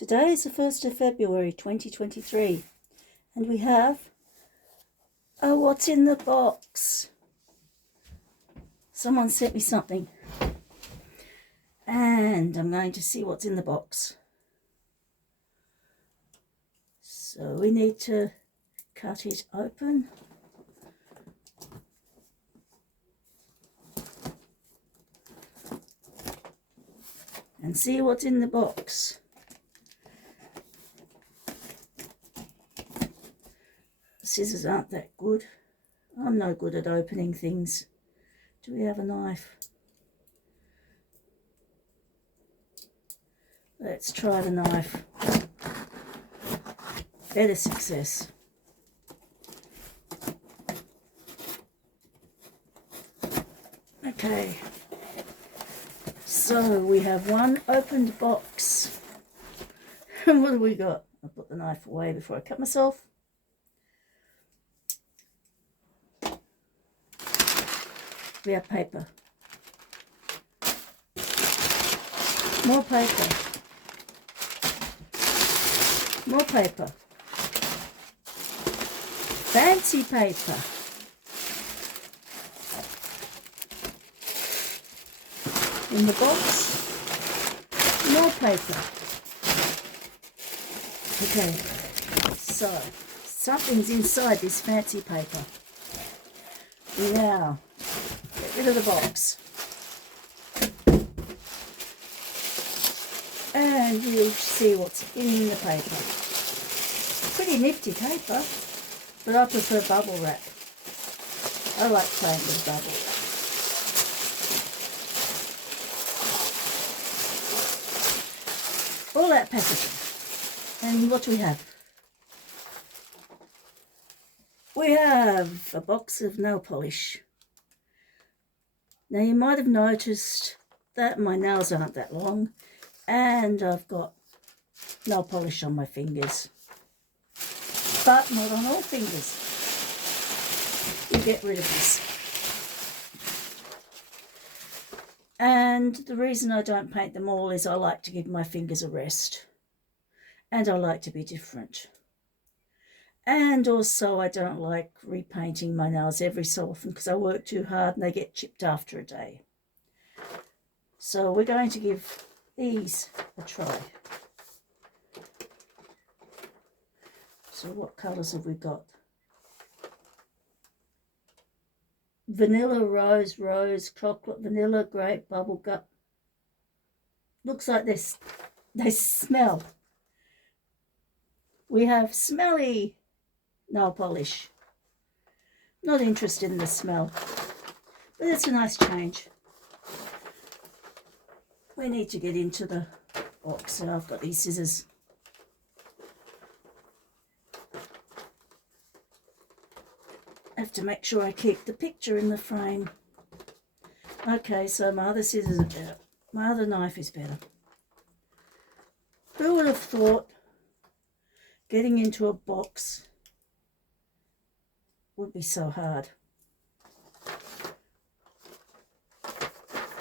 Today is the 1st of February 2023 and we have a what's in the box. Someone sent me something and I'm going to see what's in the box. So we need to cut it open. And see what's in the box. Scissors aren't that good. I'm no good at opening things. Do we have a knife? Let's try the knife. Better success. Okay. So we have one opened box. What do we got? I'll put the knife away before I cut myself. We have paper. More paper. More paper. Fancy paper. In the box, more paper. Okay, so something's inside this fancy paper. Now, get rid of the box. And you'll see what's in the paper. Pretty nifty paper, but I prefer bubble wrap. I like playing with bubble wrap. All that packaging. And what do we have? We have a box of nail polish. Now you might have noticed that my nails aren't that long and I've got nail polish on my fingers. But not on all fingers. You get rid of this. And the reason I don't paint them all is I like to give my fingers a rest. And I like to be different. And also I don't like repainting my nails every so often because I work too hard and they get chipped after a day. So we're going to give these a try. So what colours have we got? Vanilla, rose, rose, chocolate, vanilla, grape, bubblegum. Looks like they smell. We have smelly nail polish. Not interested in the smell, but it's a nice change. We need to get into the box, so I've got these scissors. I have to make sure I keep the picture in the frame. Okay, so my other scissors are better. My other knife is better. Who would have thought getting into a box would be so hard?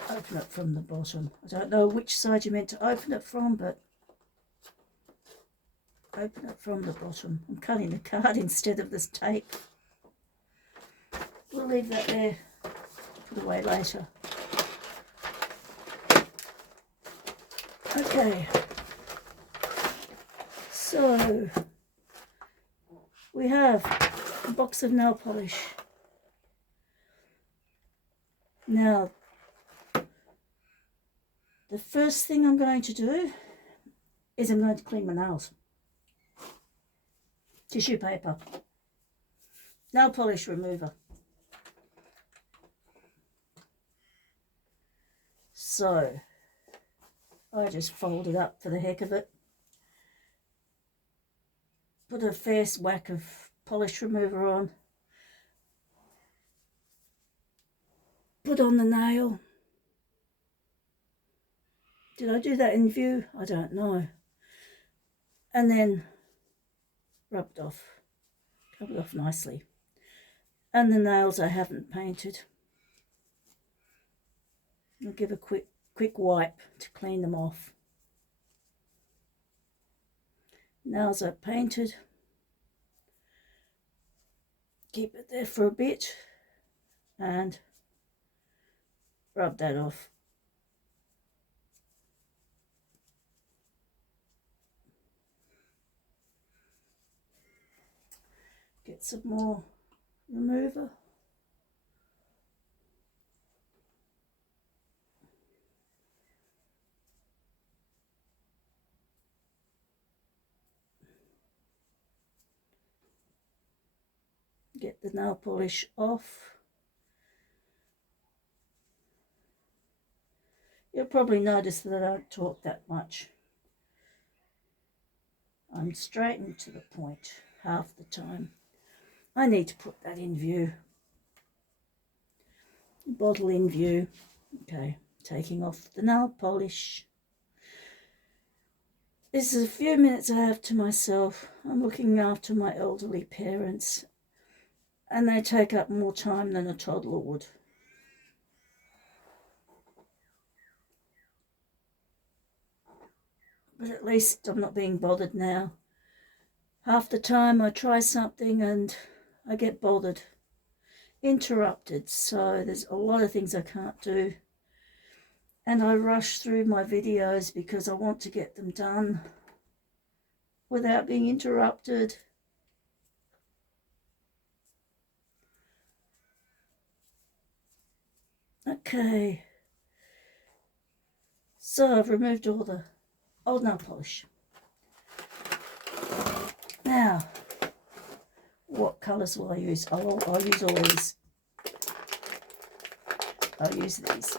Open it from the bottom. I don't know which side you're meant to open it from, but open it from the bottom. I'm cutting the card instead of this tape. We'll leave that there, put away later. Okay, so we have a box of nail polish. Now, the first thing I'm going to do is I'm going to clean my nails. Tissue paper, nail polish remover. So I just fold it up for the heck of it. Put a fair whack of polish remover on. Put on the nail. Did I do that in view? I don't know. And then rub it off. Rub it off nicely. And the nails I haven't painted. I'll give a quick wipe to clean them off. nails I've painted. Keep it there for a bit and rub that off. Get some more remover. Get the nail polish off. You'll probably notice that I don't talk that much. I'm straight and to the point half the time. I need to put that in view. Bottle in view. Okay, taking off the nail polish. This is a few minutes I have to myself. I'm looking after my elderly parents, and they take up more time than a toddler would. But at least I'm not being bothered now. Half the time I try something and I get bothered, interrupted. So there's a lot of things I can't do. And I rush through my videos because I want to get them done without being interrupted. Okay. So I've removed all the old nail polish. Now, what colours will I use? I'll use all these. I'll use these.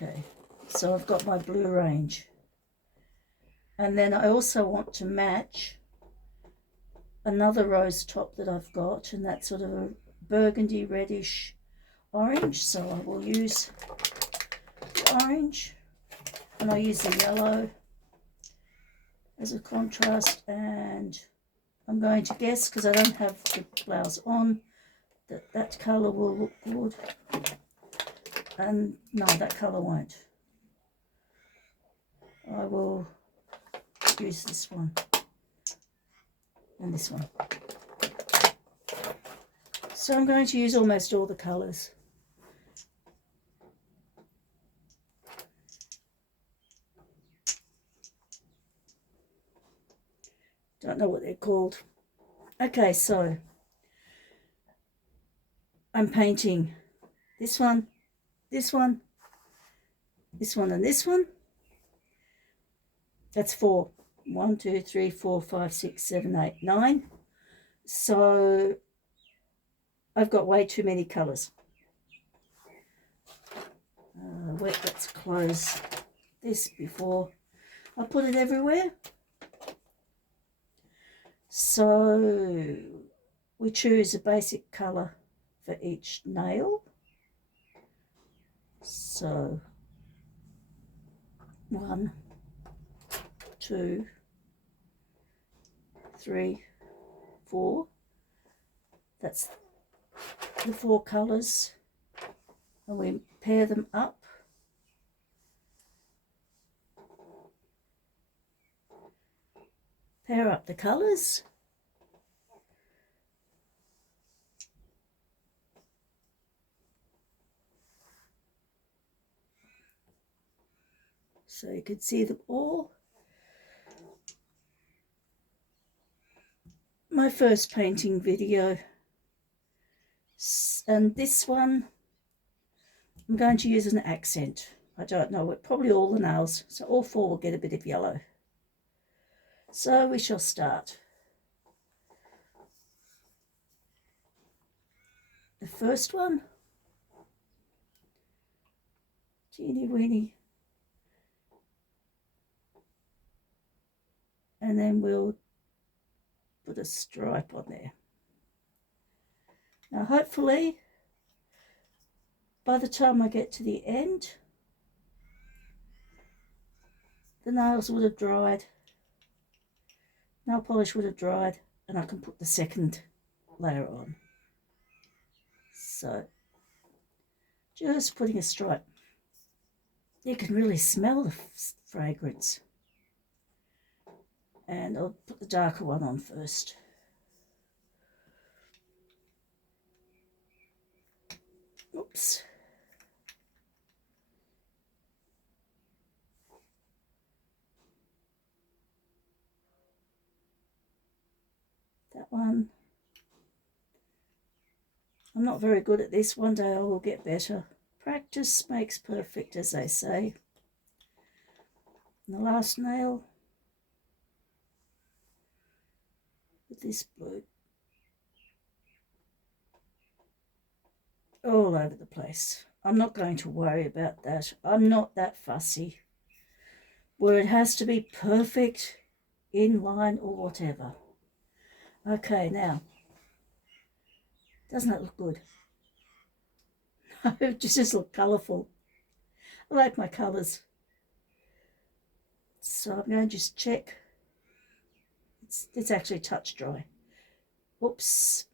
Okay, so I've got my blue range. And then I also want to match another rose top that I've got, and that's sort of a burgundy reddish orange. So I will use the orange, and I'll use the yellow as a contrast, and I'm going to guess, because I don't have the blouse on, that that colour will look good. And no, that colour won't. I will use this one and this one. So I'm going to use almost all the colours. Don't know what they're called. Okay, so I'm painting this one, this one, this one, and this one. That's 4. 1, 2, 3, 4, 5, 6, 7, 8, 9. So I've got way too many colours. Let's close this before I put it everywhere. So we choose a basic colour for each nail. So 1, 2, 3, 4. That's the 4 colours, and we pair them up. Pair up the colours. So you can see them all. My first painting video. And this one I'm going to use as an accent. I don't know, probably all the nails. So all 4 will get a bit of yellow. So we shall start. The first one. Teeny weeny. And then we'll put a stripe on there. Now hopefully by the time I get to the end, the nails would have dried, nail polish would have dried, and I can put the second layer on. So Just putting a stripe. You can really smell the fragrance. And I'll put the darker one on first. Oops. That one. I'm not very good at this. One day I will get better. Practice makes perfect, as they say. And the last nail with this blue. All over the place. I'm not going to worry about that. I'm not that fussy. Where it has to be perfect, in line or whatever. Okay, now. Doesn't that look good? It just looks colourful. I like my colours. So I'm going to just check. It's actually touch dry. Oops.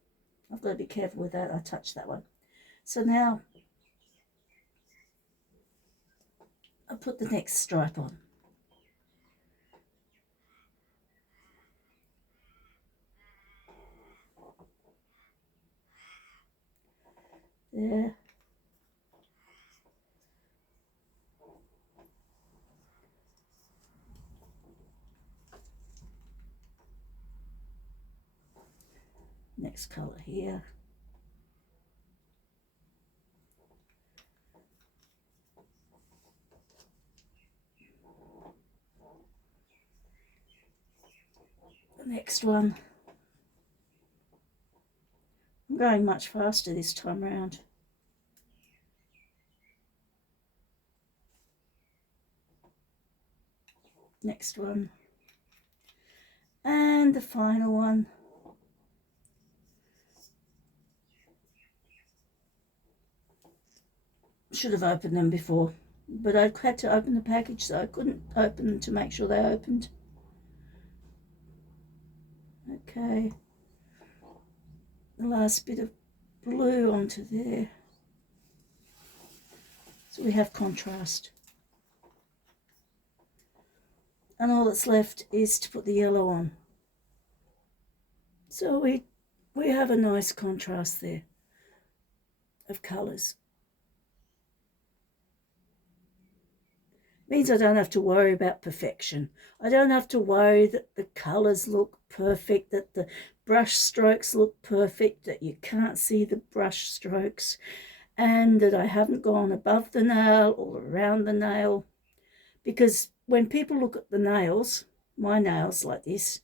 I've got to be careful with that. I touched that one. So now I'll put the next stripe on. There. Next colour here. The next one. I'm going much faster this time round. Next one. And the final one. Should have opened them before, but I had to open the package, so I couldn't open them to make sure they opened. Okay. The last bit of blue onto there. So we have contrast. And all that's left is to put the yellow on. So we have a nice contrast there of colours. Means I don't have to worry about perfection. I don't have to worry that the colours look perfect, that the brush strokes look perfect, that you can't see the brush strokes, and that I haven't gone above the nail or around the nail. Because when people look at the nails, my nails like this,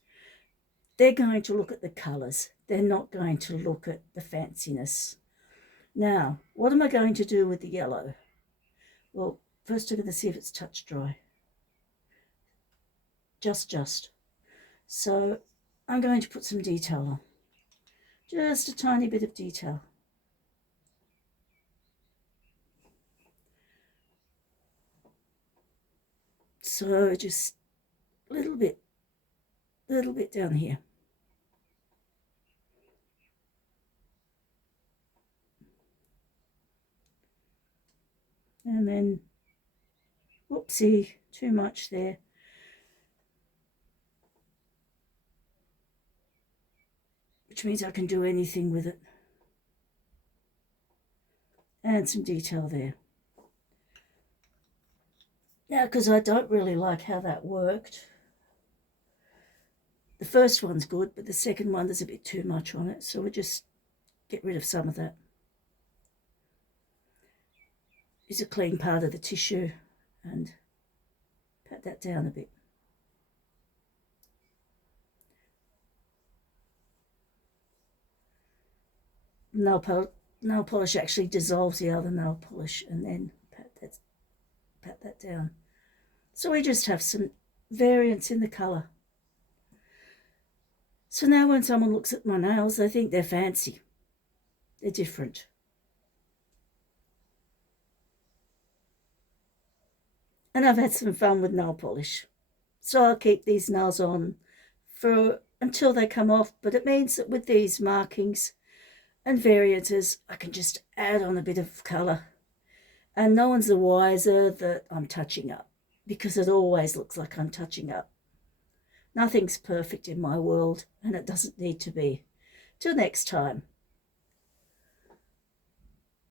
they're going to look at the colours. They're not going to look at the fanciness. Now, what am I going to do with the yellow? Well, first I'm going to see if it's touch dry. Just. So I'm going to put some detail on. Just a tiny bit of detail. So just a little bit down here. And then, whoopsie, too much there. Which means I can do anything with it. And some detail there. Now, because I don't really like how that worked. The first one's good, but the second one, there's a bit too much on it. So we'll just get rid of some of that. Use a clean part of the tissue and pat that down a bit. Nail polish actually dissolves the other nail polish, and then pat that down. So we just have some variance in the colour. So now when someone looks at my nails, they think they're fancy. They're different. And I've had some fun with nail polish. So I'll keep these nails on until they come off, but it means that with these markings and variances, I can just add on a bit of colour And no one's the wiser that I'm touching up, because it always looks like I'm touching up. Nothing's perfect in my world, and it doesn't need to be. Till next time.